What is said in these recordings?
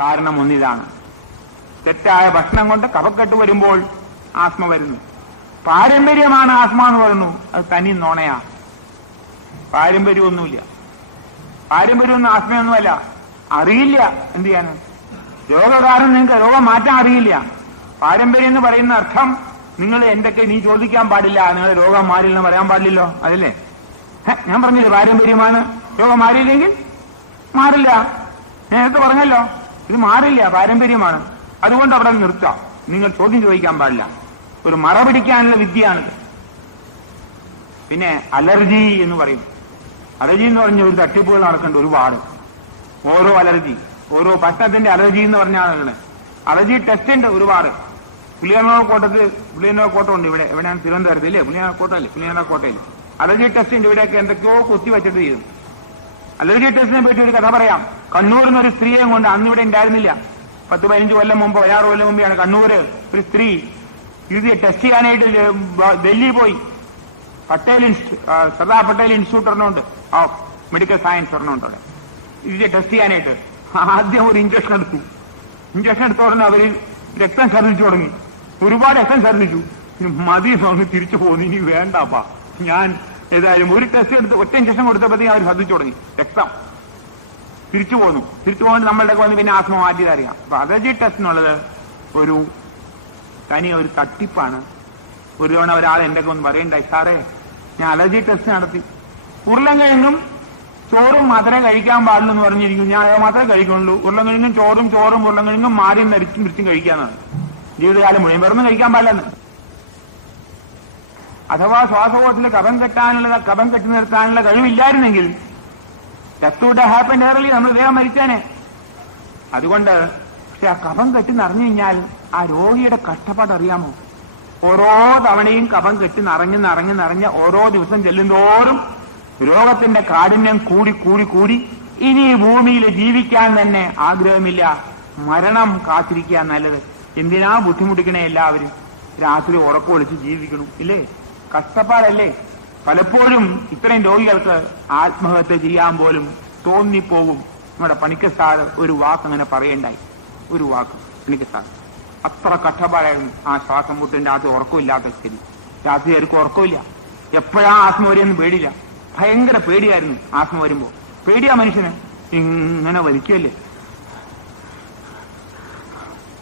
കാരണം ഒന്നിതാണ്. തെറ്റായ ഭക്ഷണം കൊണ്ട് കഫക്കെട്ട് വരുമ്പോൾ ആസ്മ വരുന്നു. പാരമ്പര്യമാണ് ആസ്മ എന്ന് പറയുന്നു. അത് തനി നോണയാ. പാരമ്പര്യമൊന്നുമില്ല. പാരമ്പര്യമൊന്നും ആസ്മയൊന്നുമല്ല. അറിയില്ല. എന്ത് ചെയ്യാൻ രോഗകാരണം നിങ്ങൾക്ക് രോഗം മാറ്റാൻ അറിയില്ല. പാരമ്പര്യം എന്ന് പറയുന്ന അർത്ഥം നിങ്ങൾ എന്തൊക്കെ നീ ചോദിക്കാൻ പാടില്ല. നിങ്ങൾ രോഗം മാറില്ലെന്ന് പറയാൻ പാടില്ലല്ലോ. അതല്ലേ? ഞാൻ പറഞ്ഞില്ലേ പാരമ്പര്യമാണ്. രോഗം മാറിയില്ലെങ്കിൽ മാറില്ല. നേരത്തെ പറഞ്ഞല്ലോ. ഇത് മാറില്ല പാരമ്പര്യമാണ്. അതുകൊണ്ട് അവിടെ നിർത്താം. നിങ്ങൾ ചോദ്യം ചോദിക്കാൻ പാടില്ല. ഒരു മറ പിടിക്കാനുള്ള വിദ്യയാണിത് പിന്നെ അലർജി എന്ന് പറയും. അലർജി എന്ന് പറഞ്ഞ ഒരു തട്ടിപ്പുകൾ നടക്കേണ്ട ഒരുപാട് ഓരോ അലർജി ഓരോ ഭക്ഷണത്തിന്റെ അലർജി എന്ന് പറഞ്ഞാണ് അലർജി ടെസ്റ്റ് ഉണ്ട് ഒരുപാട് പുളിയനോ കോട്ടത്ത് പുളിയനോ കോട്ടം ഉണ്ട് ഇവിടെ. എവിടെയാണ്? തിരുവനന്തപുരത്ത് ഇല്ലേ? കോട്ടം അല്ലേ പുളിയനോ കോട്ടയിൽ അലർജി ടെസ്റ്റ് ഉണ്ട് ഇവിടെയൊക്കെ എന്തൊക്കെയോ കുത്തി വെച്ചിട്ട് ചെയ്തു. അലർജി ടെസ്റ്റിനെ പറ്റി ഒരു കഥ പറയാം. കണ്ണൂരിൽ നിന്ന് ഒരു സ്ത്രീയെ കൊണ്ട് അന്ന് ഇവിടെ ഉണ്ടായിരുന്നില്ല. പത്ത് പതിനഞ്ച് കൊല്ലം മുമ്പ് പതിനാറ് കൊല്ലം മുമ്പെയാണ് കണ്ണൂര് ഒരു സ്ത്രീ ഇത് ടെസ്റ്റ് ചെയ്യാനായിട്ട് ഡൽഹി പോയി. പട്ടേൽ സർദാർ പട്ടേൽ ഇൻസ്റ്റിറ്റ്യൂട്ട് ഒരെണ്ണമുണ്ട് ഓഫ് മെഡിക്കൽ സയൻസ് ഒരെണ്ണമുണ്ട് അവിടെ. ഇത് ടെസ്റ്റ് ചെയ്യാനായിട്ട്. ആദ്യം ഒരു ഇഞ്ചക്ഷൻ എടുത്തു. ഇഞ്ചക്ഷൻ എടുത്ത ഉടനെ അവർ രക്തം ഛർദ്ദിച്ചു തുടങ്ങി. ഒരുപാട് രക്തം ഛർദ്ദിച്ചു. മതി സ്വാമി തിരിച്ചു പോകുന്നു. ഇനി വേണ്ടപ്പാ. ഞാൻ ഏതായാലും ഒരു ടെസ്റ്റ് എടുത്ത് ഒറ്റ ഇഞ്ചക്ഷൻ കൊടുത്തപ്പോഴത്തേക്കും അവർ ഛർദ്ദിച്ചു തുടങ്ങി. രക്തം. തിരിച്ചു പോന്നു. തിരിച്ചു പോകുന്നത് നമ്മളുടെ വന്ന് പിന്നെ ആസ്മ മാറ്റിയത് അപ്പൊ അലർജി ടെസ്റ്റ് എന്നുള്ളത് ഒരു തനി ഒരു തട്ടിപ്പാണ്. ഒരു തവണ ഒരാൾ എന്റെ ഒന്ന് പറയണ്ടായി സാറേ ഞാൻ അലർജി ടെസ്റ്റ് നടത്തി. ഉരുളൻകിഴങ്ങും ചോറും മാത്രമേ കഴിക്കാൻ പാടുള്ളൂ എന്ന് പറഞ്ഞിരിക്കും ഞാൻ അത് മാത്രമേ കഴിക്കുള്ളൂ. ഉരുളൻകിഴങ്ങും ചോറും ചോറും ഉരുളൻകിഴങ്ങും മാറിയും മരിച്ചും മരിച്ചും കഴിക്കാന്നാണ്. ജീവിതകാലം മുഴുവൻ വെറുതെ കഴിക്കാൻ പാടില്ലെന്ന്. അഥവാ ശ്വാസകോശത്തിൽ കഫം കെട്ടാനുള്ള കഫം കെട്ടി നിർത്താനുള്ള കഴിവില്ലായിരുന്നെങ്കിൽ ഡെത്ത് ഹാപ്പൻ ഏറലി നമ്മൾ വേഗം മരിച്ചാനെ. അതുകൊണ്ട് പക്ഷെ ആ കഫം കെട്ടി നിറഞ്ഞു കഴിഞ്ഞാൽ ആ രോഗിയുടെ കഷ്ടപ്പാട് അറിയാമോ? ഓരോ തവണയും കഫം കെട്ടി നിറഞ്ഞ് നിറഞ്ഞ് നിറഞ്ഞ് ഓരോ ദിവസം ചെല്ലുന്തോറും രോഗത്തിന്റെ കാഠിന്യം കൂടി കൂടി കൂടി ഇനി ഭൂമിയിൽ ജീവിക്കാൻ തന്നെ ആഗ്രഹമില്ല. മരണം കാത്തിരിക്കുക നല്ലത്. എന്തിനാ ബുദ്ധിമുട്ടിക്കണേ എല്ലാവരും? രാത്രി ഉറക്കം വിളിച്ച് ജീവിക്കണം ഇല്ലേ? കഷ്ടപ്പാടല്ലേ? പലപ്പോഴും ഇത്രയും രോഗികൾക്ക് ആത്മഹത്യ ചെയ്യാൻ പോലും തോന്നിപ്പോവും നമ്മുടെ പണിക്കസാറ് ഒരു വാക്ക് അങ്ങനെ പറയണ്ടായി. ഒരു വാക്ക് പണിക്കസാർ അത്ര കഷ്ടപ്പാടായിരുന്നു ആ ശ്വാസം മുട്ടിന്റെ അകത്ത് ഉറക്കമില്ലാത്ത സ്ഥിതി. രാത്രി ആർക്കും ഉറക്കമില്ല. എപ്പോഴാ ആസ്മ വരെയൊന്നും പേടിയില്ല. ഭയങ്കര പേടിയായിരുന്നു ആസ്മ വരുമ്പോ. പേടിയാ മനുഷ്യന്. ഇങ്ങനെ വലിക്കല്ലേ?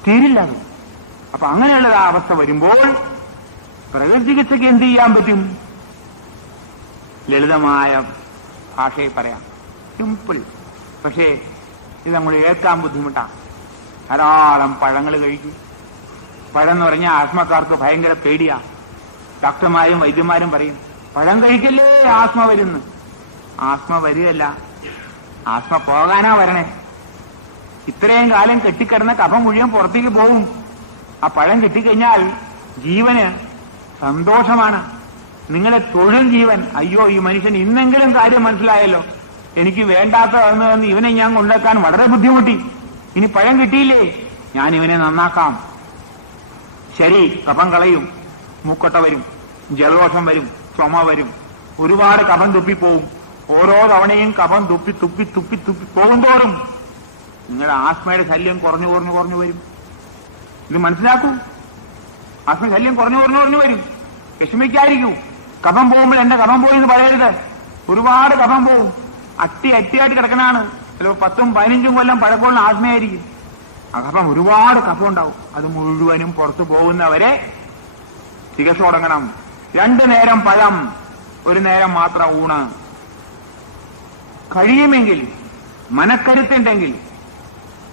തീരില്ല അത് അപ്പൊ അങ്ങനെയുള്ള ആ അവസ്ഥ വരുമ്പോൾ പ്രകൃതി ചികിത്സയ്ക്ക് എന്ത് ചെയ്യാൻ പറ്റും? ലളിതമായ ഭാഷയിൽ പറയാം. സിമ്പിൾ പക്ഷേ ഇത് നമ്മൾ ഏൽക്കാൻ ബുദ്ധിമുട്ടാണ് ധാരാളം പഴങ്ങൾ കഴിക്കും. പഴം എന്ന് പറഞ്ഞാൽ ആസ്മക്കാർക്ക് ഭയങ്കര പേടിയാണ് ഡോക്ടർമാരും വൈദ്യന്മാരും പറയും പഴം കഴിക്കല്ലേ ആസ്മ വരുന്നു? ആസ്മ വരികയല്ല. ആസ്മ പോകാനാ വരണേ. ഇത്രയും കാലം കെട്ടിക്കിടന്ന കഫം മുഴുവൻ പുറത്തേക്ക് പോകും ആ പഴം കിട്ടിക്കഴിഞ്ഞാൽ ജീവന് സന്തോഷമാണ്. നിങ്ങളെ തൊഴിൽ ജീവൻ. അയ്യോ ഈ മനുഷ്യൻ ഇന്നെങ്കിലും കാര്യം മനസ്സിലായല്ലോ. എനിക്ക് വേണ്ടാത്ത വന്നു വന്ന് ഇവനെ ഞാൻ കൊണ്ടുവെക്കാൻ വളരെ ബുദ്ധിമുട്ടി. ഇനി പഴം കിട്ടിയില്ലേ? ഞാൻ ഇവനെ നന്നാക്കാം. ശരി കഫം കളയും. മൂക്കൊട്ട വരും. ജലദോഷം വരും. ചുമ വരും. ഒരുപാട് കഫം തുപ്പിപ്പോവും. ഓരോ തവണയും കഫം തുപ്പി തുപ്പി തുപ്പി തുപ്പി പോകുന്തോറും നിങ്ങളുടെ ആസ്മയുടെ ശല്യം കുറഞ്ഞു കുറഞ്ഞു കുറഞ്ഞു വരും. ഇത് മനസ്സിലാക്കൂ? ആസ്മ ശല്യം കുറഞ്ഞു കുറഞ്ഞു കുറഞ്ഞു വരും. വിഷമിക്കായിരിക്കൂ കഫം പോകുമ്പോൾ എന്റെ കഫം പോയി എന്ന് പറയരുത്. ഒരുപാട് കഫം പോകും അട്ടി അട്ടിയായിട്ട് കിടക്കണാണ് ചിലപ്പോൾ പത്തും പതിനഞ്ചും കൊല്ലം പഴക്കമുള്ള ആത്മയായിരിക്കും. ആ കഫം ഒരുപാട് കഫം ഉണ്ടാവും. അത് മുഴുവനും പുറത്തു പോകുന്നവരെ ചികിത്സ തുടങ്ങണം. രണ്ടു നേരം പഴം ഒരു നേരം മാത്രം ഊണ്. കഴിയുമെങ്കിൽ മനക്കരുത്തുണ്ടെങ്കിൽ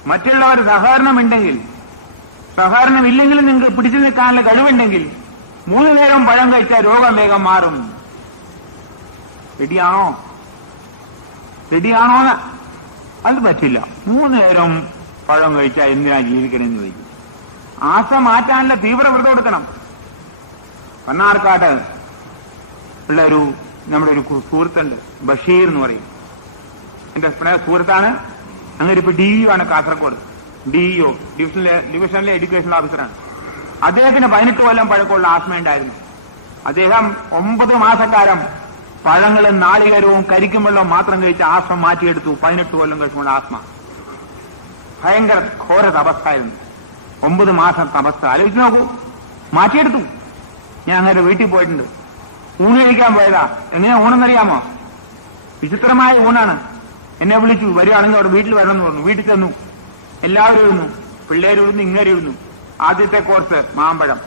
മറ്റുള്ളവർ സഹകരണമുണ്ടെങ്കിൽ സഹകരണമില്ലെങ്കിൽ നിങ്ങൾക്ക് പിടിച്ചു നിൽക്കാനുള്ള കഴിവുണ്ടെങ്കിൽ മൂന്ന് നേരം പഴം കഴിച്ചാൽ രോഗം വേഗം മാറും. റെഡിയാണോ? റെഡിയാണോ അത് പറ്റില്ല. മൂന്ന് നേരം പഴം കഴിച്ചാൽ എന്തിനാ ജീവിക്കണമെന്ന് വയ്ക്കും ആശ മാറ്റാനുള്ള തീവ്ര വ്രതം കൊടുക്കണം. പന്നാർക്കാട്ട് ഉള്ള ഒരു നമ്മുടെ ഒരു സുഹൃത്തുണ്ട് ബഷീർ എന്ന് പറയും. എന്റെ സുഹൃത്താണ്. അങ്ങനെ ഇപ്പൊ ഡി യു ആണ് കാസർഗോഡ്. ഡി യു ഡിവിഷനിലെ ഡിവിഷനിലെ എഡ്യൂക്കേഷൻ ഓഫീസറാണ് അദ്ദേഹത്തിന് പതിനെട്ട് കൊല്ലം പഴക്കമുള്ള ആസ്മ ഉണ്ടായിരുന്നു. അദ്ദേഹം ഒമ്പത് മാസക്കാലം പഴങ്ങളും നാളികേരവും കരിക്കും വെള്ളവും മാത്രം കഴിച്ച് ആസ്മ മാറ്റിയെടുത്തു. പതിനെട്ട് കൊല്ലം കഴിച്ചുകൊണ്ട് ആസ്മ ഭയങ്കര ഘോര തപസ്സായിരുന്നു. ഒമ്പത് മാസം തപസ് ആലോചിച്ച് നോക്കൂ. മാറ്റിയെടുത്തു. ഞാൻ അങ്ങനെ വീട്ടിൽ പോയിട്ടുണ്ട്. ഊണ് കഴിക്കാൻ പോയതാ. എങ്ങനെയാ ഊണെന്നറിയാമോ? വിചിത്രമായ ഊണാണ്. എന്നെ വിളിച്ചു. വരികയാണെങ്കിൽ അവിടെ വീട്ടിൽ വരണം എന്ന് പറഞ്ഞു. വീട്ടിൽ ചെന്നു. എല്ലാവരും ഇരുന്നു. പിള്ളേരിടുന്നു ഇങ്ങനെ ഇരുന്നു. ആദ്യത്തെ കോഴ്സ് മാമ്പഴം.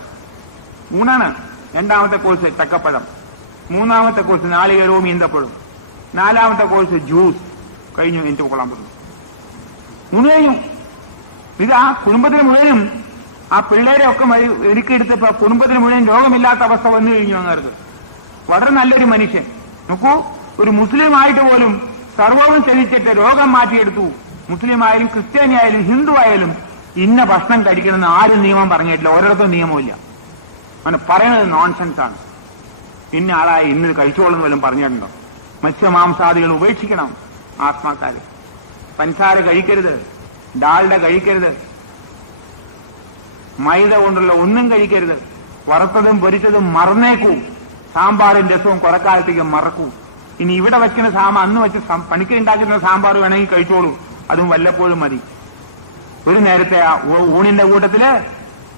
മൂന്നാണ് രണ്ടാമത്തെ കോഴ്സ് ചക്കപ്പഴം. മൂന്നാമത്തെ കോഴ്സ് നാളികേരവും ഈന്തപ്പഴം നാലാമത്തെ കോഴ്സ് ജ്യൂസ്. കഴിഞ്ഞു എനിക്ക് കൊള്ളാൻ പറ്റും മുഴുവനും ഇത് ഇതാ കുടുംബത്തിന് മുഴുവനും ആ പിള്ളേരെ ഒക്കെ ഒരുക്കിയെടുത്തപ്പോ കുടുംബത്തിന് മുഴുവൻ രോഗമില്ലാത്ത അവസ്ഥ വന്നു കഴിഞ്ഞു അങ്ങേർക്ക്. വളരെ നല്ലൊരു മനുഷ്യൻ. നോക്കൂ ഒരു മുസ്ലിം ആയിട്ട് പോലും സർവവും ചലിച്ചിട്ട് രോഗം മാറ്റിയെടുത്തു. മുസ്ലിം ആയാലും ക്രിസ്ത്യാനി ആയാലും ഹിന്ദു ആയാലും ഇന്ന ഭക്ഷണം കഴിക്കണമെന്ന് ആരും നിയമം പറഞ്ഞിട്ടില്ല. ഓരോരുത്തരും നിയമമില്ല അവന് പറയുന്നത് നോൺസെൻസ് ആണ്. ഇന്ന ആളായി ഇന്ന് കഴിച്ചോളും വല്ലതും പറഞ്ഞിട്ടുണ്ടോ? മത്സ്യമാംസാദികൾ ഉപേക്ഷിക്കണം ആത്മാക്കാര്. പഞ്ചാര കഴിക്കരുത്. ഡാൽഡ കഴിക്കരുത്. മൈദ കൊണ്ടുള്ള ഒന്നും കഴിക്കരുത്. വറുത്തതും പൊരിച്ചതും മറന്നേക്കൂ. സാമ്പാറും രസവും കുറക്കാലത്തേക്ക് മറക്കൂ. ഇനി ഇവിടെ വയ്ക്കുന്ന സാമ്പാർ അന്ന് വെച്ച് പണിക്ക് പണിക്കുണ്ടാക്കുന്ന സാമ്പാർ വേണമെങ്കിൽ കഴിച്ചോളൂ. അതും വല്ലപ്പോഴും മതി. ഒരു നേരത്തെ ഊണിന്റെ കൂട്ടത്തിൽ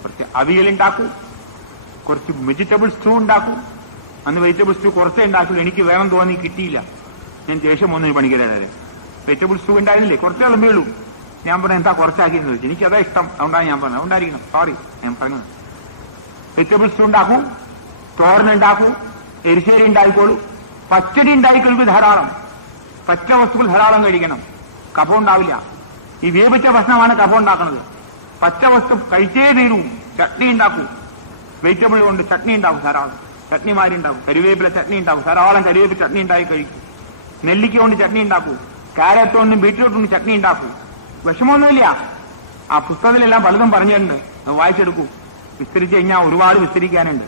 കുറച്ച് അവിയലുണ്ടാക്കൂ കുറച്ച് വെജിറ്റബിൾ സ്റ്റൂ ഉണ്ടാക്കൂ. അന്ന് വെജിറ്റബിൾ സ്റ്റൂ കുറച്ചേ ഉണ്ടാക്കൂ. എനിക്ക് വേണം തോന്നി കിട്ടിയില്ല. ഞാൻ ദേഷ്യം ഒന്നും പണിക്കരുത് വെജിറ്റബിൾ സ്റ്റൂ ഉണ്ടായിരുന്നില്ലേ? കുറച്ചേ ഉള്ളൂ ഞാൻ പറഞ്ഞു എന്താ കുറച്ചാക്കിയിരുന്നത് എനിക്ക് അതാ ഇഷ്ടം. അതുകൊണ്ടാണ് ഞാൻ പറഞ്ഞത്. അതുകൊണ്ടായിരിക്കണം. സോറി ഞാൻ പറഞ്ഞത്. Vegetable stew ഉണ്ടാക്കൂ. തോരനുണ്ടാക്കൂ എരിശ്ശേരി ഉണ്ടായിക്കോളൂ. പച്ചടി ഉണ്ടായിക്കൊള്ളൂ ധാരാളം. പച്ച വസ്തുക്കൾ ധാരാളം കഴിക്കണം. കഫം ഉണ്ടാവില്ല. ഈ വേവിച്ച ഭക്ഷണമാണ് കഫം ഉണ്ടാക്കുന്നത്. പച്ച വസ്തു കഴിച്ചേ തീരൂ. ചട്നി ഉണ്ടാക്കൂ. വെജിറ്റബിൾ കൊണ്ട് ചട്നി ഉണ്ടാവും ധാരാളം. ചട്നിമാരി ഉണ്ടാവും കരുവേപ്പിലെ ചട്നി ഉണ്ടാവും ധാരാളം കരുവേപ്പ് ചട്നി ഉണ്ടായി കഴിക്കും. നെല്ലിക്ക കൊണ്ട് ചട്നി ഉണ്ടാക്കൂ. കാരറ്റ് കൊണ്ടും ബീറ്റ്റൂട്ട് കൊണ്ടും ചട്നി ഉണ്ടാക്കൂ. വിഷമമൊന്നുമില്ല. ആ പുസ്തകത്തിലെല്ലാം പലതും പറഞ്ഞിട്ടുണ്ട്. വായിച്ചെടുക്കൂ. വിസ്തരിച്ചു കഴിഞ്ഞാൽ ഒരുപാട് വിസ്തരിക്കാനുണ്ട്.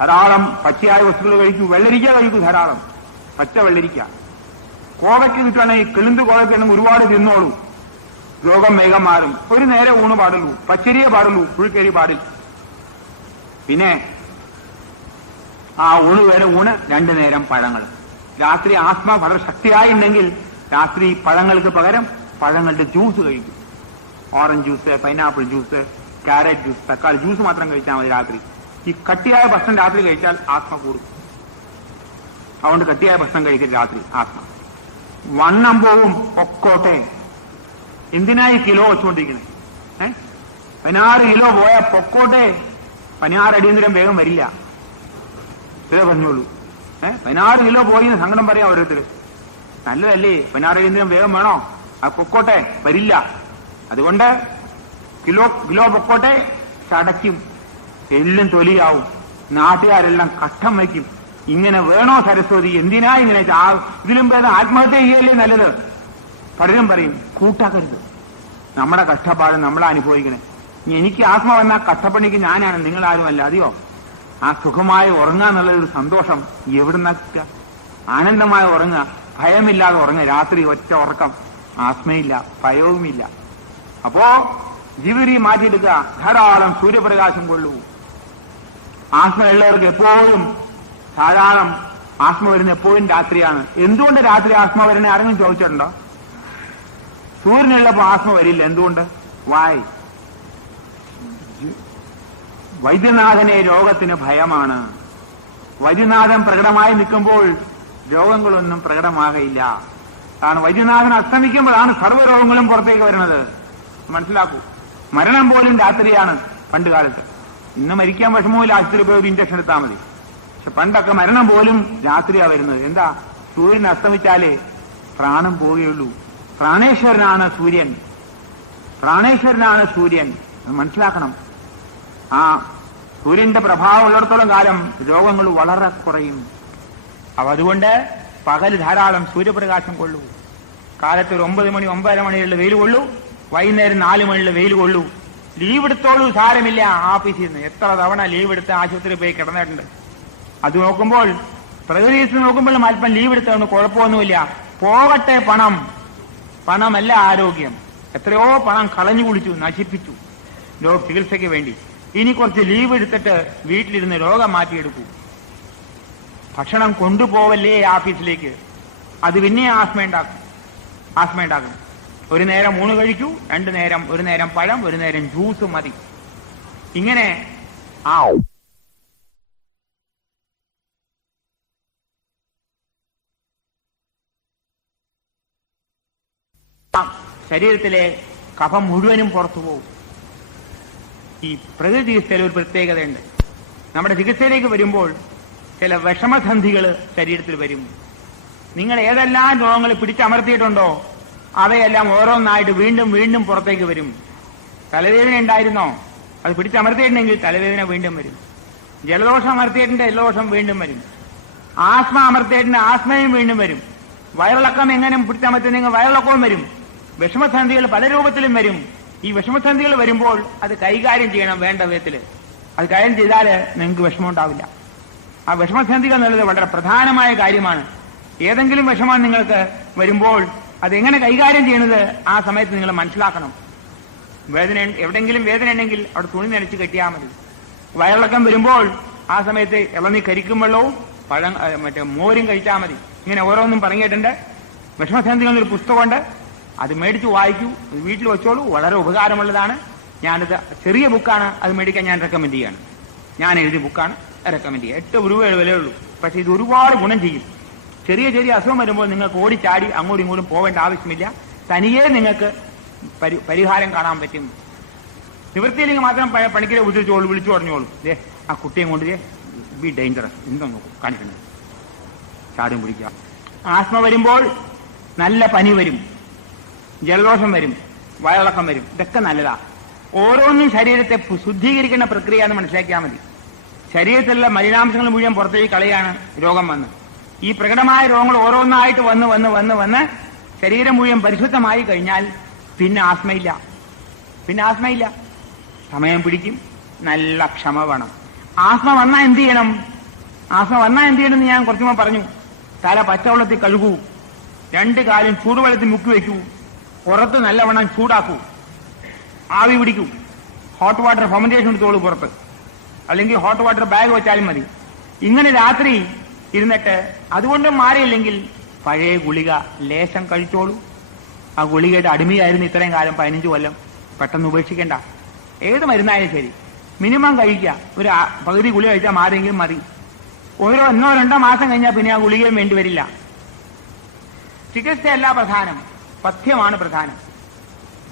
ധാരാളം പച്ചയായ വസ്തുക്കൾ കഴിക്കൂ. വെള്ളരിക്ക കഴിക്കൂ ധാരാളം. പച്ച വെള്ളരിക്ക. കോവയ്ക്ക് കിട്ടുകയാണെങ്കിൽ കെളിന്ത് കോവയ്ക്കാണെങ്കിൽ ഒരുപാട് തിന്നോളൂ. രോഗം വേഗം മാറും. ഒരു നേരെ ഊണ് പാടുള്ളൂ. പച്ചരിയെ പാടുള്ളൂ. പുഴുക്കരി പാടില്ല. പിന്നെ ആ ഊണ് വേറെ ഊണ് രണ്ടു നേരം പഴങ്ങൾ. രാത്രി ആസ്മ വളരെ ശക്തിയായി രാത്രി പഴങ്ങൾക്ക് പകരം പഴങ്ങളുടെ ജ്യൂസ് കഴിക്കും. Orange juice pineapple juice carrot juice തക്കാളി ജ്യൂസ് മാത്രം കഴിച്ചാൽ മതി രാത്രി. ഈ കട്ടിയായ ഭക്ഷണം രാത്രി കഴിച്ചാൽ ആസ്മ കൂടും. അതുകൊണ്ട് കട്ടിയായ ഭക്ഷണം കഴിക്കരുത് രാത്രി. ആസ്മ വണ്ണം പോവും പൊക്കോട്ടെ എന്തിനായി കിലോ വെച്ചുകൊണ്ടിരിക്കുന്നത്? പതിനാറ് കിലോ പോയ പൊക്കോട്ടെ. പതിനാറ് അടിയന്തരം വേഗം വരില്ല. ഇതേ പറഞ്ഞോളൂ ഏ? പതിനാറ് കിലോ പോയി സങ്കടം പറയാം ഓരോരുത്തർ നല്ലതല്ലേ? പതിനാറ് അടിയന്തരം വേഗം വേണോ? ആ പൊക്കോട്ടെ വരില്ല. അതുകൊണ്ട് കിലോ കിലോ പൊക്കോട്ടെ ചടയ്ക്കും. എല്ലാം തൊലിയാവും. നാട്ടുകാരെല്ലാം കഷ്ടം വയ്ക്കും. ഇങ്ങനെ വേണോ സരസ്വതി? എന്തിനാ ഇങ്ങനെ ഇതിലും ഭേദം ആത്മഹത്യ ചെയ്യല്ലേ നല്ലത്? പലരും പറയും കൂട്ടാക്കരുത്. നമ്മുടെ കഷ്ടപ്പാട് നമ്മൾ അനുഭവിക്കണേ. എനിക്ക് ആത്മ വന്നാൽ കഷ്ടപ്പണിക്ക് ഞാനാണ് നിങ്ങൾ അല്ല അതെയോ? ആ സുഖമായി ഉറങ്ങുക എന്നുള്ള ഒരു സന്തോഷം എവിടുന്ന ആനന്ദമായി ഉറങ്ങുക. ഭയമില്ലാതെ ഉറങ്ങുക. രാത്രി ഒറ്റ ഉറക്കം. ആത്മയില്ല ഭയവുമില്ല. അപ്പോ ജീവിതം മാറ്റിയെടുക്കുക. ധാരാളം സൂര്യപ്രകാശം കൊള്ളൂ. ആത്മയുള്ളവർക്ക് എപ്പോഴും ധാരാളം ആത്മ വരുന്ന എപ്പോഴും രാത്രിയാണ്. എന്തുകൊണ്ട് രാത്രി ആത്മ വരുന്ന ആരെങ്കിലും ചോദിച്ചിട്ടുണ്ടോ? സൂര്യനുള്ളപ്പോ ആസ്മ വരില്ല. എന്തുകൊണ്ട്? വായ് വൈദ്യനാഥനെ രോഗത്തിന് ഭയമാണ്. വൈദ്യനാഥൻ പ്രകടമായി നിൽക്കുമ്പോൾ രോഗങ്ങളൊന്നും പ്രകടമാകയില്ല. കാരണം വൈദ്യനാഥൻ അസ്തമിക്കുമ്പോഴാണ് സർവരോഗങ്ങളും പുറത്തേക്ക് വരുന്നത്. മനസ്സിലാക്കൂ. മരണം പോലും രാത്രിയാണ് പണ്ട് കാലത്ത്. ഇന്ന് മരിക്കാൻ വിഷമമില്ല ആശുപത്രി പോയി ഒരു ഇഞ്ചക്ഷൻ എടുത്താൽ മതി. പക്ഷെ പണ്ടൊക്കെ മരണം പോലും രാത്രിയാണ് വരുന്നത്. എന്താ? സൂര്യൻ അസ്തമിച്ചാലേ പ്രാണം പോവുകയുള്ളൂ. പ്രാണേശ്വരനാണ് സൂര്യൻ. പ്രാണേശ്വരനാണ് സൂര്യൻ. അത് മനസ്സിലാക്കണം. ആ സൂര്യന്റെ പ്രഭാവം ഉള്ളിടത്തോളം കാലം രോഗങ്ങൾ വളരെ കുറയും. അപ്പൊ അതുകൊണ്ട് പകൽ ധാരാളം സൂര്യപ്രകാശം കൊള്ളൂ. കാലത്ത് ഒരു ഒമ്പത് മണി ഒമ്പതര മണിയുള്ള വെയിൽ കൊള്ളൂ. വൈകുന്നേരം നാല് മണിയുള്ള വെയിൽ കൊള്ളൂ. ലീവ് എടുത്തോളൂ സാരമില്ല. ആഫീസിൽ നിന്ന് എത്ര തവണ ലീവ് എടുത്ത് ആശുപത്രിയിൽ പോയി കിടന്നിട്ടുണ്ട്. അത് നോക്കുമ്പോൾ പ്രകൃതി നോക്കുമ്പോൾ അല്പം ലീവ് എടുത്തതുകൊണ്ട് കുഴപ്പമൊന്നുമില്ല. പോകട്ടെ പണം. പണമല്ല ആരോഗ്യം. എത്രയോ പണം കളഞ്ഞു കുളിച്ചു നശിപ്പിച്ചു. രോഗ ചികിത്സയ്ക്ക് വേണ്ടി. ഇനി കുറച്ച് ലീവ് എടുത്തിട്ട് വീട്ടിലിരുന്ന് രോഗം മാറ്റിയെടുക്കൂ. ഭക്ഷണം കൊണ്ടുപോവല്ലേ ഓഫീസിലേക്ക് അത് പിന്നെ ആസ്മ ഉണ്ടാക്കും ആസ്മ ഉണ്ടാക്കും ഒരു നേരം ഊണ് കഴിക്കൂ രണ്ടു നേരം ഒരു നേരം പഴം ഒരു നേരം ജ്യൂസ് മതി. ഇങ്ങനെ ആ ശരീരത്തിലെ കഫം മുഴുവനും പുറത്തു പോകും. ഈ പ്രകൃതി ചികിത്സയിൽ ഒരു പ്രത്യേകതയുണ്ട്. നമ്മുടെ ചികിത്സയിലേക്ക് വരുമ്പോൾ ചില വിഷമസന്ധികൾ ശരീരത്തിൽ വരും. നിങ്ങൾ ഏതെല്ലാം രോഗങ്ങൾ പിടിച്ചമർത്തിയിട്ടുണ്ടോ അവയെല്ലാം ഓരോന്നായിട്ട് വീണ്ടും വീണ്ടും പുറത്തേക്ക് വരും. തലവേദന ഉണ്ടായിരുന്നോ? അത് പിടിച്ചമർത്തിയിട്ടുണ്ടെങ്കിൽ തലവേദന വീണ്ടും വരും. ജലദോഷം അമർത്തിയിട്ടുണ്ട് ജലദോഷം വീണ്ടും വരും. ആസ്മ അമർത്തിയിട്ടുണ്ട് ആസ്മയും വീണ്ടും വരും. വയറിളക്കം എങ്ങനെ പിടിച്ചമർത്തിയിട്ടുണ്ടെങ്കിൽ വയറിളക്കവും വരും. വിഷമസന്ധികൾ പല രൂപത്തിലും വരും. ഈ വിഷമസന്ധികൾ വരുമ്പോൾ അത് കൈകാര്യം ചെയ്യണം വേണ്ട വിധത്തിൽ. അത് കാര്യം ചെയ്താൽ നിങ്ങൾക്ക് വിഷമം ഉണ്ടാവില്ല. ആ വിഷമസന്ധികൾ എന്നുള്ളത് വളരെ പ്രധാനമായ കാര്യമാണ്. ഏതെങ്കിലും വിഷമം നിങ്ങൾക്ക് വരുമ്പോൾ അതെങ്ങനെ കൈകാര്യം ചെയ്യുന്നത് ആ സമയത്ത് നിങ്ങൾ മനസ്സിലാക്കണം. വേദന എവിടെങ്കിലും വേദന ഉണ്ടെങ്കിൽ അവിടെ തുണി നനച്ച് കെട്ടിയാൽ മതി. വയറിളക്കം വരുമ്പോൾ ആ സമയത്ത് ഇളനീ കരിക്കും വെള്ളവും പഴം മറ്റേ മോരും കഴിച്ചാൽ മതി. ഇങ്ങനെ ഓരോന്നും പറഞ്ഞിട്ടുണ്ട്. വിഷമസന്ധികൾ ഒരു പുസ്തകമുണ്ട്. അത് മേടിച്ച് വായിക്കൂ വീട്ടിൽ വെച്ചോളൂ. വളരെ ഉപകാരമുള്ളതാണ്. ഞാനത് ചെറിയ ബുക്കാണ് അത് മേടിക്കാൻ ഞാൻ റെക്കമെൻഡ് ചെയ്യാണ്. ഞാൻ എഴുതിയ ബുക്കാണ് റെക്കമെൻഡ് ചെയ്യുക എട്ട് രൂപ വിലയുള്ളൂ. പക്ഷേ ഇത് ഒരുപാട് ഗുണം ചെയ്യും. ചെറിയ ചെറിയ അസുഖം വരുമ്പോൾ നിങ്ങൾക്ക് ഓടിച്ചാടി അങ്ങോട്ടും ഇങ്ങോട്ടും പോവേണ്ട ആവശ്യമില്ല. തനിയെ നിങ്ങൾക്ക് പരി- പരിഹാരം കാണാൻ പറ്റും. നിവൃത്തിയില്ലെങ്കിൽ മാത്രം പണിക്കരെ വിളിച്ചോളൂ വിളിച്ചു പറഞ്ഞോളൂ. ദേ ആ കുട്ടിയെ കൊണ്ട് ബി ഡേഞ്ചറസ് എന്തൊന്നും കാണിക്കുന്നത് ചാടും പിടിക്കുക ആസ്മ വരുമ്പോൾ നല്ല പനി വരും. ജലദോഷം വരും വയറിളക്കം വരും ഇതൊക്കെ നല്ലതാ. ഓരോന്നും ശരീരത്തെ ശുദ്ധീകരിക്കുന്ന പ്രക്രിയ എന്ന് മനസ്സിലാക്കിയാൽ മതി. ശരീരത്തിലുള്ള മലിനാംശങ്ങൾ മുഴുവൻ പുറത്തേക്ക് കളയാണ് രോഗം വന്ന്. ഈ പ്രകടമായ രോഗങ്ങൾ ഓരോന്നായിട്ട് വന്ന് വന്ന് വന്ന് വന്ന് ശരീരം മുഴുവൻ പരിശുദ്ധമായി കഴിഞ്ഞാൽ പിന്നെ ആസ്മയില്ല. പിന്നെ ആസ്മയില്ല. സമയം പിടിക്കും. നല്ല ക്ഷമ വേണം. ആസ്മ വന്നാൽ എന്ത് ചെയ്യണം? ആസ്മ വന്നാൽ എന്ത് ചെയ്യണം എന്ന് ഞാൻ കുറച്ചുമ്പോൾ പറഞ്ഞു. തല പച്ചവെള്ളത്തിൽ കഴുകൂ. രണ്ട് കാലും ചൂടുവെള്ളത്തിൽ മുക്കി വെക്കൂ പുറത്ത് നല്ലവണ്ണം ചൂടാക്കൂ. ആവി പിടിക്കൂ. ഹോട്ട് വാട്ടർ ഫെർമെന്റേഷൻ എടുത്തോളൂ പുറത്ത്. അല്ലെങ്കിൽ ഹോട്ട് വാട്ടർ ബാഗ് വെച്ചാലും മതി. ഇങ്ങനെ രാത്രി ഇരുന്നിട്ട് അതുകൊണ്ടും മാറിയില്ലെങ്കിൽ പഴയ ഗുളിക ലേശം കഴിച്ചോളൂ. ആ ഗുളികയുടെ അടിമയായിരുന്നു ഇത്രയും കാലം പതിനഞ്ച് കൊല്ലം. പെട്ടെന്ന് ഉപേക്ഷിക്കേണ്ട. ഏത് മരുന്നായാലും ശരി. മിനിമം കഴിക്കുക. ഒരു പകുതി ഗുളിക കഴിച്ചാൽ മാറിയെങ്കിലും മതി. ഓരോ ഒന്നോ രണ്ടോ മാസം കഴിഞ്ഞാൽ പിന്നെ ആ ഗുളികയും വേണ്ടി വരില്ല. ചികിത്സയല്ല പ്രധാനം. പഥ്യമാണ് പ്രധാനം.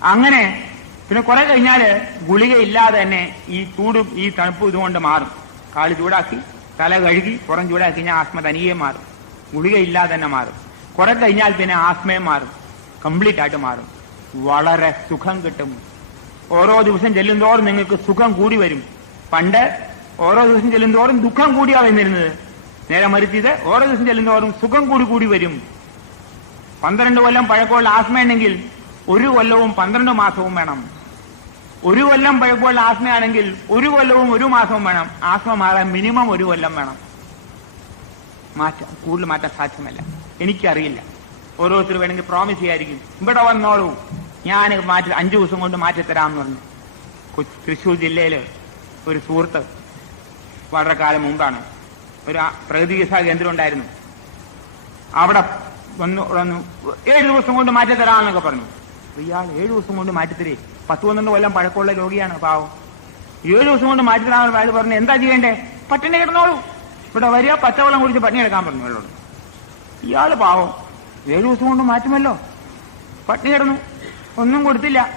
അങ്ങനെ പിന്നെ കുറെ കഴിഞ്ഞാൽ ഗുളിക ഇല്ലാതെ തന്നെ ഈ ചൂടും ഈ തണുപ്പും ഇതുകൊണ്ട് മാറും. കാളി ചൂടാക്കി തല കഴുകി പുറം ചൂടാക്കി കഴിഞ്ഞാൽ ആസ്മ തനിയെ മാറും. ഗുളിക ഇല്ലാതെ തന്നെ മാറും. കുറെ കഴിഞ്ഞാൽ പിന്നെ ആസ്മയും മാറും. കംപ്ലീറ്റ് ആയിട്ട് മാറും. വളരെ സുഖം കിട്ടും. ഓരോ ദിവസം ചെല്ലുന്തോറും നിങ്ങൾക്ക് സുഖം കൂടി വരും. പണ്ട് ഓരോ ദിവസം ചെല്ലുന്തോറും ദുഃഖം കൂടിയാണ് വന്നിരുന്നത്. നേരെ മരുത്തിയത് ഓരോ ദിവസം ചെല്ലുന്തോറും സുഖം കൂടി കൂടി വരും. പന്ത്രണ്ട് കൊല്ലം പഴക്കമുള്ള ആസ്മയുണ്ടെങ്കിൽ ഒരു കൊല്ലവും പന്ത്രണ്ട് മാസവും വേണം. ഒരു കൊല്ലം പഴക്കമുള്ള ആസ്മയാണെങ്കിൽ ഒരു കൊല്ലവും ഒരു മാസവും വേണം. ആസ്മ മാറാൻ മിനിമം ഒരു കൊല്ലം വേണം. മാറ്റാം കൂടുതൽ മാറ്റാൻ സാധ്യമല്ല. എനിക്കറിയില്ല. ഓരോരുത്തർ വേണമെങ്കിൽ പ്രോമിസ് ചെയ്യായിരിക്കും ഇവിടെ വന്നോളൂ. ഞാൻ മാറ്റി അഞ്ചു ദിവസം കൊണ്ട് മാറ്റിത്തരാമെന്ന് പറഞ്ഞു. തൃശ്ശൂർ ജില്ലയിൽ ഒരു സുഹൃത്ത് വളരെ കാലം മുമ്പാണ്. ഒരു പ്രകൃതി ചികിത്സാ കേന്ദ്രം ഉണ്ടായിരുന്നു. അവിടെ വന്നു വന്നു. ഏഴ് ദിവസം കൊണ്ട് മാറ്റി തരാമെന്നൊക്കെ പറഞ്ഞു. ഇയാൾ ഏഴ് ദിവസം കൊണ്ട് മാറ്റിത്തരേ പത്ത് പന്ത്രണ്ട് കൊല്ലം പഴക്കമുള്ള രോഗിയാണ് പാവം. ഏഴ് ദിവസം കൊണ്ട് മാറ്റി തരാമെന്ന് അയാൾ പറഞ്ഞു എന്താ ചെയ്യേണ്ടേ? പട്ടിണി കിടന്നോളൂ. ഇവിടെ വരിക പച്ചവെള്ളം കുടിച്ച് പട്ടിണി എടുക്കാൻ പറഞ്ഞു അയാളോട് ഇയാൾ പാവം. ഏഴ് ദിവസം കൊണ്ട് മാറ്റുമല്ലോ. പട്ടിണി കിടന്നു. ഒന്നും കൊടുത്തില്ല.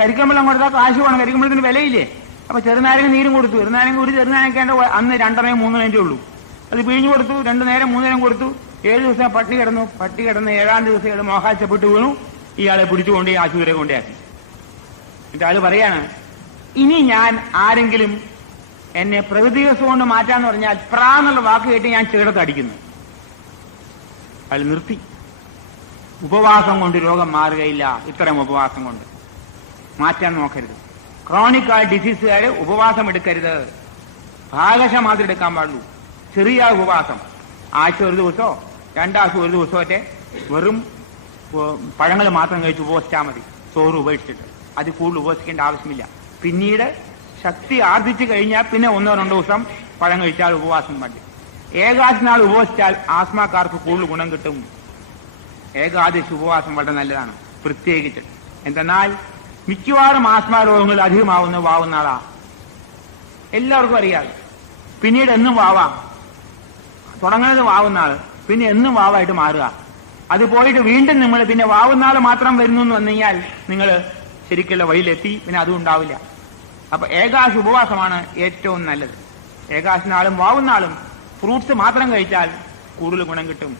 കരിക്കമ്പലം കൊടുത്താൽ കാശ് വേണം. കരിക്കമ്പലത്തിന് വിലയില്ലേ? അപ്പൊ ചെറുനാരങ്ങ നീരും കൊടുത്തു. ചെറുനാരങ്ങ ഒരു ചെറുനാരങ്ങ അന്ന് രണ്ടരയും മൂന്ന് നേരം ഉള്ളൂ. അത് പിഴിഞ്ഞു കൊടുത്തു. രണ്ടു നേരം മൂന്ന് നേരം കൊടുത്തു. ഏഴ് ദിവസം പട്ടി കിടന്നു. പട്ടി കിടന്ന് ഏഴാം ദിവസം ഇയാൾ മോഹാച്ചപ്പെട്ട് വീണു. ഇയാളെ പിടിച്ചുകൊണ്ട് ആശുപത്രി കൊണ്ടേയാക്കി എന്നിട്ട് ആൾ പറയാണ് ഇനി ഞാൻ ആരെങ്കിലും എന്നെ പ്രകൃതി ദിവസം കൊണ്ട് മാറ്റാന്ന് പറഞ്ഞാൽ പ്രാ എന്നുള്ള വാക്ക് കേട്ട് ഞാൻ ചേർത്തടിക്കുന്നു അയാൾ നിർത്തി. ഉപവാസം കൊണ്ട് രോഗം മാറുകയില്ല. ഇത്തരം ഉപവാസം കൊണ്ട്. മാറ്റാൻ നോക്കരുത്. ക്രോണിക് ആയ ഡിസീസുകാര് ഉപവാസം എടുക്കരുത്. ഭാഗശ മാത്രം എടുക്കാൻ പാടുള്ളൂ. ചെറിയ ഉപവാസം. ആഴ്ച ഒരു ദിവസമോ രണ്ടാഴ്ച ഒരു ദിവസമൊക്കെ വെറും പഴങ്ങൾ മാത്രം കഴിച്ച് ഉപവസിച്ചാൽ മതി. ചോറ് ഉപേക്ഷിച്ചിട്ട്. അത് കൂടുതൽ ഉപവസിക്കേണ്ട ആവശ്യമില്ല. പിന്നീട് ശക്തി ആർജിച്ചു കഴിഞ്ഞാൽ പിന്നെ ഒന്നോ രണ്ടോ ദിവസം പഴം കഴിച്ചാൽ ഉപവാസം മതി. ഏകാദശി നാൾ ഉപവസിച്ചാൽ ആസ്മാക്കാർക്ക് കൂടുതൽ ഗുണം കിട്ടും. ഏകാദശി ഉപവാസം വളരെ നല്ലതാണ്. പ്രത്യേകിച്ച്. എന്തെന്നാൽ മിക്കവാറും ആസ്മാ രോഗങ്ങൾ അധികമാവുന്ന വാവുന്ന ആളാ എല്ലാവർക്കും അറിയാം. പിന്നീട് എന്നും വാവാം. തുടങ്ങുന്നത് വാവുന്ന ആൾ പിന്നെ എന്നും വാവായിട്ട് മാറുക. അത് പോയിട്ട് വീണ്ടും നിങ്ങൾ പിന്നെ വാവുന്നാൾ മാത്രം വരുന്നു എന്ന് വന്നു കഴിഞ്ഞാൽ നിങ്ങൾ ശരിക്കുള്ള വഴിയിലെത്തി പിന്നെ അതും ഉണ്ടാവില്ല. അപ്പൊ ഏകാശ ഉപവാസമാണ് ഏറ്റവും നല്ലത്. ഏകാശനാളും വാവുന്നാളും ഫ്രൂട്ട്സ് മാത്രം കഴിച്ചാൽ കൂടുതൽ ഗുണം കിട്ടും.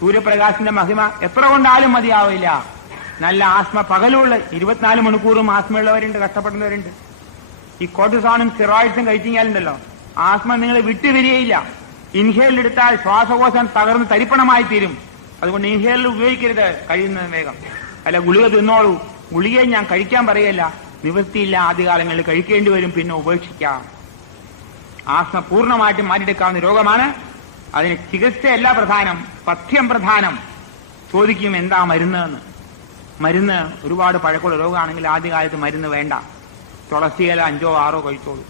സൂര്യപ്രകാശിന്റെ മഹിമ എത്ര കൊണ്ടാലും മതിയാവില്ല. നല്ല ആസ്മ പകലുള്ള ഇരുപത്തിനാല് മണിക്കൂറും ആസ്മയുള്ളവരുണ്ട് കഷ്ടപ്പെടുന്നവരുണ്ട്. ഈ കോർട്ടിസോണും സ്റ്റിറോയിഡ്സും കഴിച്ചാലുണ്ടല്ലോ ആസ്മ നിങ്ങൾ വിട്ടുവരികയില്ല ഇൻഹേൽ എടുത്താൽ ശ്വാസകോശം തകർന്ന് തരിപ്പണമായി തീരും. അതുകൊണ്ട് ഇൻഹേലിൽ ഉപയോഗിക്കരുത്. കഴിയുന്നത് വേഗം. അല്ല ഗുളിക തിന്നോളൂ. ഗുളികയെ ഞാൻ കഴിക്കാൻ പറയല്ല. നിവൃത്തിയില്ല ആദ്യകാലങ്ങളിൽ കഴിക്കേണ്ടി വരും. പിന്നെ ഉപേക്ഷിക്കാം. ആസ്മ പൂർണമായിട്ടും മാറ്റിയെടുക്കാവുന്ന രോഗമാണ്. അതിന് ചികിത്സയല്ല പ്രധാനം. പഥ്യം പ്രധാനം. ചോദിക്കും എന്താ മരുന്ന് എന്ന് മരുന്ന് ഒരുപാട് പഴക്കമുള്ള രോഗമാണെങ്കിൽ ആദ്യകാലത്ത് മരുന്ന് വേണ്ട. തുളസിയില അഞ്ചോ ആറോ കഴിച്ചോളൂ.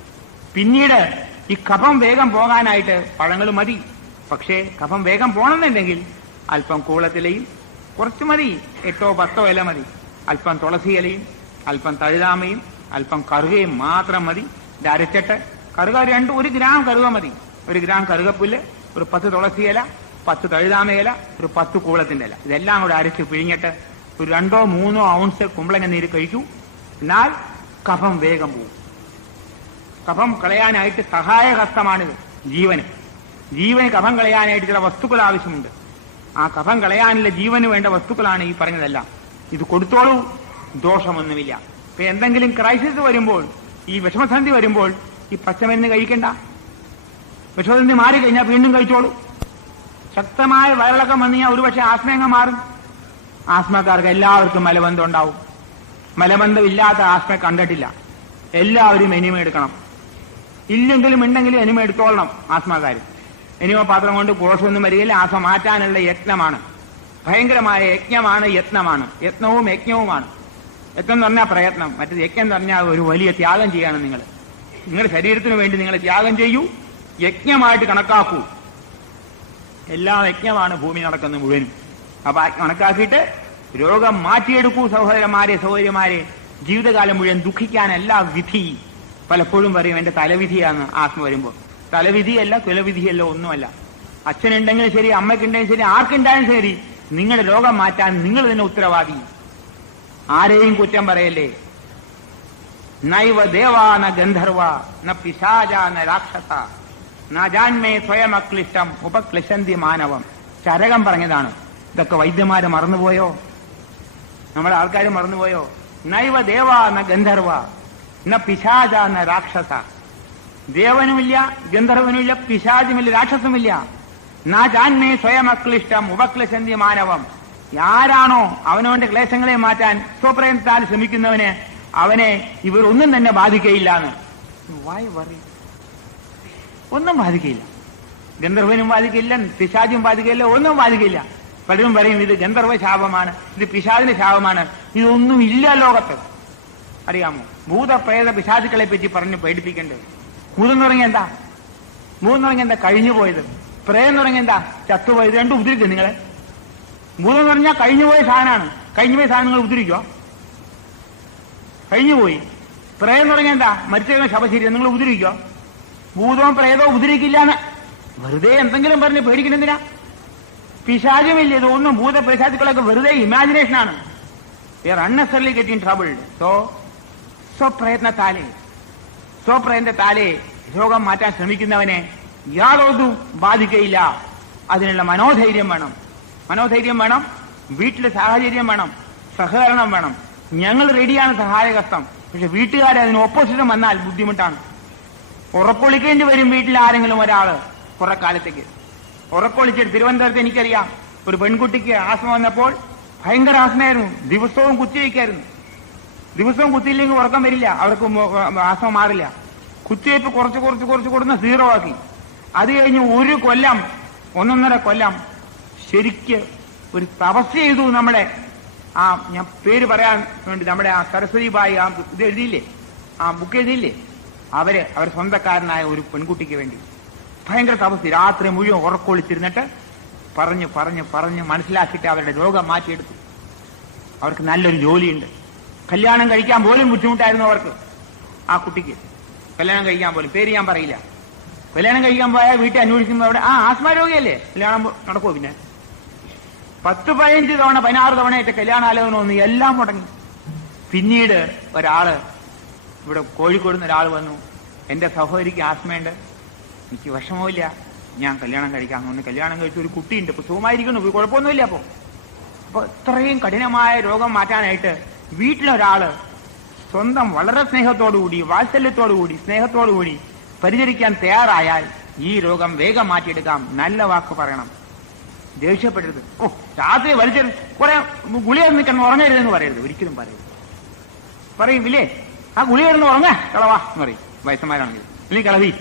പിന്നീട് ഈ കഫം വേഗം പോകാനായിട്ട് പഴങ്ങൾ മതി. പക്ഷേ കഫം വേഗം പോകണമെന്നുണ്ടെങ്കിൽ അല്പം കൂളത്തിലയും കുറച്ച് മതി. എട്ടോ പത്തോ ഇല മതി. അല്പം തുളസി ഇലയും അല്പം തഴുതാമയും അല്പം കറുകയും മാത്രം മതി. അരച്ചിട്ട് കറുക രണ്ട് ഒരു ഗ്രാം കറുക മതി. ഒരു ഗ്രാം കറുകപ്പുല്ല് ഒരു പത്ത് തുളസി ഇല പത്ത് തഴുതാമ ഇല ഒരു പത്ത് കൂളത്തിന്റെ ഇല. ഇതെല്ലാം കൂടെ അരച്ച് പിഴിഞ്ഞിട്ട് ഒരു രണ്ടോ മൂന്നോ ഔൺസ് കുമ്പളങ്ങ നീര് കഴിക്കൂ എന്നാൽ കഫം വേഗം പോകും കഫം കളയാനായിട്ട് സഹായഹസ്തമാണ് ജീവന്. ജീവന് കഫം കളയാനായിട്ട് ചില വസ്തുക്കൾ ആവശ്യമുണ്ട്. ആ കഫം കളയാനുള്ള ജീവന് വേണ്ട വസ്തുക്കളാണ് ഈ പറഞ്ഞതെല്ലാം. ഇത് കൊടുത്തോളൂ ദോഷമൊന്നുമില്ല. ഇപ്പൊ എന്തെങ്കിലും ക്രൈസിസ് വരുമ്പോൾ ഈ വിഷമസന്ധി വരുമ്പോൾ ഈ പച്ചമരുന്ന് കഴിക്കണ്ട. വിഷമസന്ധി മാറി കഴിഞ്ഞാൽ വീണ്ടും കഴിച്ചോളൂ. ശക്തമായ വയറിളക്കം വന്നു കഴിഞ്ഞാൽ ഒരുപക്ഷെ ആസ്മയങ്ങ മാറും. ആസ്മക്കാർക്ക് എല്ലാവർക്കും മലബന്ധം ഉണ്ടാവും. മലബന്ധമില്ലാത്ത ആസ്മ കണ്ടിട്ടില്ല. എല്ലാവരും എനിമ എടുക്കണം. ഇല്ലെങ്കിലും ഉണ്ടെങ്കിലും എനിമ എടുത്തോളണം ആസ്മക്കാർ എനിമ പാത്രം കൊണ്ട് കോഷമൊന്നും വരികയില്ല ആസ്മ മാറ്റാനുള്ള യത്നമാണ്. ഭയങ്കരമായ യജ്ഞമാണ് യത്നമാണ്. യത്നവും യജ്ഞവുമാണ്. യത്നം എന്ന് പറഞ്ഞാൽ പ്രയത്നം. മറ്റേത് യജ്ഞം എന്ന് പറഞ്ഞാൽ ഒരു വലിയ ത്യാഗം ചെയ്യാണ് നിങ്ങൾ നിങ്ങളുടെ ശരീരത്തിന് വേണ്ടി നിങ്ങൾ ത്യാഗം ചെയ്യൂ യജ്ഞമായിട്ട് കണക്കാക്കൂ. എല്ലാ യജ്ഞമാണ് ഭൂമി നടക്കുന്ന മുഴുവനും. അപ്പൊ കണക്കാക്കിയിട്ട് രോഗം മാറ്റിയെടുക്കൂ സഹോദരന്മാരെ സഹോദരിമാരെ. ജീവിതകാലം മുഴുവൻ ദുഃഖിക്കാൻ എല്ലാ വിധി പലപ്പോഴും പറയും എന്റെ തലവിധിയാണ് ആത്മ വരുമ്പോൾ തലവിധിയല്ല കുലവിധിയല്ല ഒന്നുമല്ല. അച്ഛനുണ്ടെങ്കിലും ശരി അമ്മയ്ക്കുണ്ടെങ്കിലും ശരി ആർക്കുണ്ടായാലും ശരി നിങ്ങളുടെ രോഗം മാറ്റാൻ നിങ്ങൾ തന്നെ ഉത്തരവാദി. ആരെയും കുറ്റം പറയല്ലേ? നൈവ ദേവാ ന ഗന്ധർവ ന പിശാച ന രാക്ഷസ ന ജാൻമേ സ്വയം അക്ലിഷ്ടം ഉപക്ലിശന്തി മാനവം. ചരകം പറഞ്ഞതാണ്. ഇതൊക്കെ വൈദ്യന്മാര് മറന്നുപോയോ? നമ്മുടെ ആൾക്കാർ മറന്നുപോയോ? നൈവ ദേവാ ന ഗന്ധർവ ന പിശാച എന്ന രാക്ഷസ. ദേവനുമില്ല ഗന്ധർവനുമില്ല പിശാചുമില്ല രാക്ഷസുമില്ല. നാ ജാൻമേ സ്വയം അക്ലിഷ്ടം ഉപക്ലിശന്തി മാനവം. ആരാണോ അവനവന്റെ ക്ലേശങ്ങളെ മാറ്റാൻ സ്വപ്രയത്നത്താൽ ശ്രമിക്കുന്നവന് അവനെ ഇവർ ഒന്നും തന്നെ ബാധിക്കയില്ല എന്ന് വായി വറി ഒന്നും ബാധിക്കില്ല ഗന്ധർവനും ബാധിക്കില്ല പിശാചും ബാധിക്കില്ല ഒന്നും ബാധിക്കില്ല പലരും പറയും ഇത് ഗന്ധർവ ശാപമാണ് ഇത് പിശാചിന്റെ ശാപമാണ്. ഇതൊന്നും ഇല്ല ലോകത്ത്. അറിയാമോ? ഭൂതപ്രേത പിശാചുക്കളെ പറ്റി പറഞ്ഞ് പേടിപ്പിക്കേണ്ടത്. ഭൂതം പറഞ്ഞാൽ എന്താ? ഭൂതം പറഞ്ഞാൽ എന്താ കഴിഞ്ഞു പോയത് പ്രേതം പറഞ്ഞാൽ എന്താ? ചത്തുപോയത്. രണ്ടും ഉദ്രിക്കും നിങ്ങളെ? ഭൂതം പറഞ്ഞാൽ കഴിഞ്ഞുപോയ സാധനമാണ്. കഴിഞ്ഞുപോയ സാധനം നിങ്ങൾ ഉദ്രിക്കോ കഴിഞ്ഞുപോയി. പ്രേതം പറഞ്ഞാൽ എന്താ? മരിച്ച ശവശരീരം നിങ്ങൾ ഉദ്രിക്കോ ഭൂതവും പ്രേതവും ഉദ്രിക്കില്ല എന്ന് വെറുതെ എന്തെങ്കിലും പറഞ്ഞ് പേടിക്കണെന്തിനാ പിശാചുമില്ല. ഇതൊന്നും ഭൂത പിശാചുക്കളൊക്കെ വെറുതെ ഇമാജിനേഷനാണ് we are unnecessarily getting troubled so സ്വപ്രയത്നത്താലേ സ്വപ്രയത്നത്താലേ രോഗം മാറ്റാൻ ശ്രമിക്കുന്നവനെ യാതൊന്നും ബാധിക്കയില്ല. അതിനുള്ള മനോധൈര്യം വേണം. മനോധൈര്യം വേണം വീട്ടിലെ സാഹചര്യം വേണം സഹകരണം വേണം. ഞങ്ങൾ റെഡിയാണ് സഹായകത്വം പക്ഷെ വീട്ടുകാരെ അതിന് ഓപ്പോസിറ്റ് വന്നാൽ ബുദ്ധിമുട്ടാണ്. ഉറപ്പൊളിക്കേണ്ടി വരും വീട്ടിൽ ആരെങ്കിലും ഒരാൾ കുറെ കാലത്തേക്ക്. ഉറക്കൊളിച്ചിട്ട് തിരുവനന്തപുരത്ത് എനിക്കറിയാം. ഒരു പെൺകുട്ടിക്ക് ആസ്മ വന്നപ്പോൾ ഭയങ്കര ആസ്മയായിരുന്നു. ദിവസവും കുത്തിവെക്കായിരുന്നു. ദിവസവും കുത്തിയില്ലെങ്കിൽ ഉറക്കം വരില്ല. അവർക്ക് ആസം മാറില്ല. കുത്തിവയ്പ്പ് കുറച്ച് കുറച്ച് കുറച്ച് കൊടുന്ന് സീറോ ആക്കി. അത് കഴിഞ്ഞ് ഒരു കൊല്ലം ഒന്നൊന്നര കൊല്ലം ശരിക്ക് ഒരു തപസ് ചെയ്തു നമ്മുടെ ആ ഞാൻ പേര് പറയാൻ വേണ്ടി നമ്മുടെ ആ സരസ്വതി ബായി ആ ഇത് എഴുതിയില്ലേ? ആ ബുക്ക് എഴുതിയില്ലേ? അവർ അവർ സ്വന്തക്കാരനായ ഒരു പെൺകുട്ടിക്ക് വേണ്ടി. ഭയങ്കര തപസ് രാത്രി മുഴുവൻ ഉറക്കൊളിച്ചിരുന്നിട്ട് പറഞ്ഞ് പറഞ്ഞ് പറഞ്ഞ് മനസ്സിലാക്കിയിട്ട് അവരുടെ രോഗം മാറ്റിയെടുത്തു. അവർക്ക് നല്ലൊരു ജോലിയുണ്ട്. കല്യാണം കഴിക്കാൻ പോലും ബുദ്ധിമുട്ടായിരുന്നു അവർക്ക് ആ കുട്ടിക്ക്. കല്യാണം കഴിക്കാൻ പോലും പേര് ഞാൻ പറയില്ല. കല്യാണം കഴിക്കാൻ പോയാൽ വീട്ടിൽ അന്വേഷിക്കുമ്പോൾ അവിടെ ആ ആസ്മാ രോഗിയല്ലേ? കല്യാണം നടക്കുമോ പിന്നെ? പത്ത് പതിനഞ്ച് തവണ പതിനാറ് തവണയായിട്ട് കല്യാണാലോചന വന്നു എല്ലാം മുടങ്ങി. പിന്നീട് ഒരാൾ ഇവിടെ കോഴിക്കോട് നിന്ന് ഒരാൾ വന്നു. എന്റെ സഹോദരിക്ക് ആസ്മയുണ്ട്. എനിക്ക് വിഷമമില്ല ഞാൻ കല്യാണം കഴിക്കാൻ വന്നു. കല്യാണം കഴിച്ച ഒരു കുട്ടിയുണ്ട്. ഇപ്പൊ സുഖമായിരിക്കുന്നു. കുഴപ്പമൊന്നുമില്ല അപ്പോ അപ്പൊ ഇത്രയും കഠിനമായ രോഗം മാറ്റാനായിട്ട് വീട്ടിലൊരാൾ സ്വന്തം വളരെ സ്നേഹത്തോടുകൂടി വാത്സല്യത്തോടുകൂടി സ്നേഹത്തോടുകൂടി പരിചരിക്കാൻ തയ്യാറായാൽ ഈ രോഗം വേഗം മാറ്റിയെടുക്കാം. നല്ല വാക്ക് പറയണം. ദേഷ്യപ്പെടരുത്. ഓ രാത്രി വലിച്ച കുറെ ഗുളിക നിൽക്കണം ഉറങ്ങരുതെന്ന് പറയരുത്. ഒരിക്കലും പറയരുത്. പറയും ഇല്ലേ ആ ഗുളിക ഉറങ്ങ. കളവാ എന്ന് പറയും. വയസ്സന്മാരാണെങ്കിൽ. അല്ലെങ്കിൽ കളവി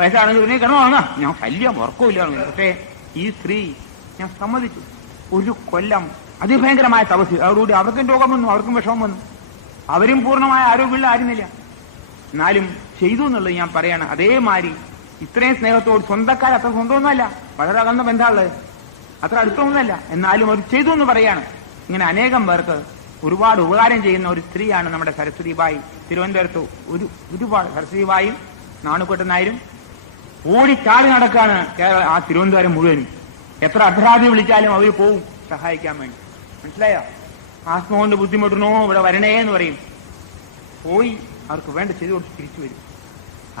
വയസ്സാണെങ്കിൽ നീ കിടന്നു ഉറങ്ങാം. ഞാൻ ശല്യം ഉറക്കമില്ല പക്ഷേ ഈ സ്ത്രീ ഞാൻ സമ്മതിച്ചു. ഒരു കൊല്ലം അതിഭയങ്കരമായ തപസ്. അവരോട് അവർക്കും രോഗം വന്നു അവർക്കും വിഷമം വന്നു. അവരും പൂർണമായ ആരോഗ്യമുള്ള ആയിരുന്നില്ല എന്നാലും ചെയ്തു എന്നുള്ളത് ഞാൻ പറയാണ്. അതേമാതിരി ഇത്രയും സ്നേഹത്തോട് സ്വന്തക്കാർ അത്ര സ്വന്തമൊന്നുമല്ല. വളരെ അകന്ന ബന്ധമുള്ളത് അത്ര അടുത്തൊന്നുമല്ല എന്നാലും അവർ ചെയ്തു എന്ന് പറയാണ്. ഇങ്ങനെ അനേകം പേർക്ക് ഒരുപാട് ഉപകാരം ചെയ്യുന്ന ഒരു സ്ത്രീയാണ് നമ്മുടെ സരസ്വതി ബായി. തിരുവനന്തപുരത്ത് ഒരു ഒരുപാട് സരസ്വതി ബായും നായരും ഓടിച്ചാടി നടക്കാണ് ആ തിരുവനന്തപുരം മുഴുവനും. എത്ര അർദ്ധരാതി വിളിച്ചാലും അവർ പോവും സഹായിക്കാൻ വേണ്ടി. മനസ്സിലായോ? കൊണ്ട് ബുദ്ധിമുട്ടണോ ഇവിടെ വരണേ എന്ന് പറയും. പോയി അവർക്ക് വേണ്ട ചെയ്തു കൊടുത്ത് തിരിച്ചു വരും.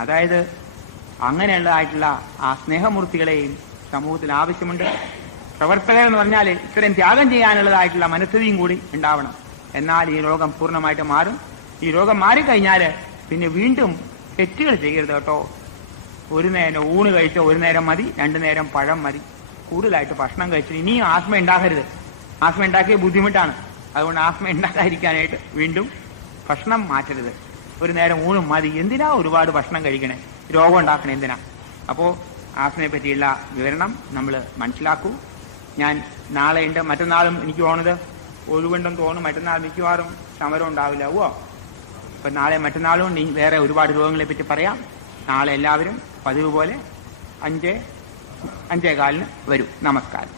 അതായത് അങ്ങനെയുള്ളതായിട്ടുള്ള ആ സ്നേഹമൂർത്തികളെയും സമൂഹത്തിൽ ആവശ്യമുണ്ട്. പ്രവർത്തകർ എന്ന് പറഞ്ഞാൽ ഇത്രയും ത്യാഗം ചെയ്യാനുള്ളതായിട്ടുള്ള മനസ്ഥിതിയും കൂടി ഉണ്ടാവണം. എന്നാൽ ഈ രോഗം പൂർണമായിട്ട് മാറും. ഈ രോഗം മാറിക്കഴിഞ്ഞാൽ പിന്നെ വീണ്ടും തെറ്റുകൾ ചെയ്യരുത് കേട്ടോ. ഒരു നേരം ഊണ് കഴിച്ച ഒരു നേരം മതി രണ്ടു നേരം പഴം മതി. കൂടുതലായിട്ട് ഭക്ഷണം കഴിച്ചു ഇനിയും ആസ്മ ഉണ്ടാക്കരുത് ആസ്മ ഉണ്ടാക്കിയ ബുദ്ധിമുട്ടാണ്. അതുകൊണ്ട് ആസ്മ ഉണ്ടാക്കാതിരിക്കാനായിട്ട് വീണ്ടും ഭക്ഷണം മാറ്റരുത്. ഒരു നേരം ഊണും മതി. എന്തിനാ ഒരുപാട് ഭക്ഷണം കഴിക്കണേ? രോഗം ഉണ്ടാക്കണേ എന്തിനാ? അപ്പോ ആസ്മയെ പറ്റിയുള്ള വിവരണം നമ്മൾ മനസ്സിലാക്കൂ. ഞാൻ നാളെ ഉണ്ട് മറ്റന്നാളും എനിക്ക് തോന്നുന്നത് ഒഴിവുണ്ടെന്ന് തോന്നുന്നു മറ്റന്നാൾ മിക്കവാറും സമരം ഉണ്ടാവില്ല. ഓ അപ്പൊ നാളെ മറ്റന്നാളും വേറെ ഒരുപാട് രോഗങ്ങളെ പറ്റി പറയാം. നാളെ എല്ലാവരും പതിവ് പോലെ അഞ്ച് അഞ്ചേ കാലിന് വരൂ. നമസ്കാരം.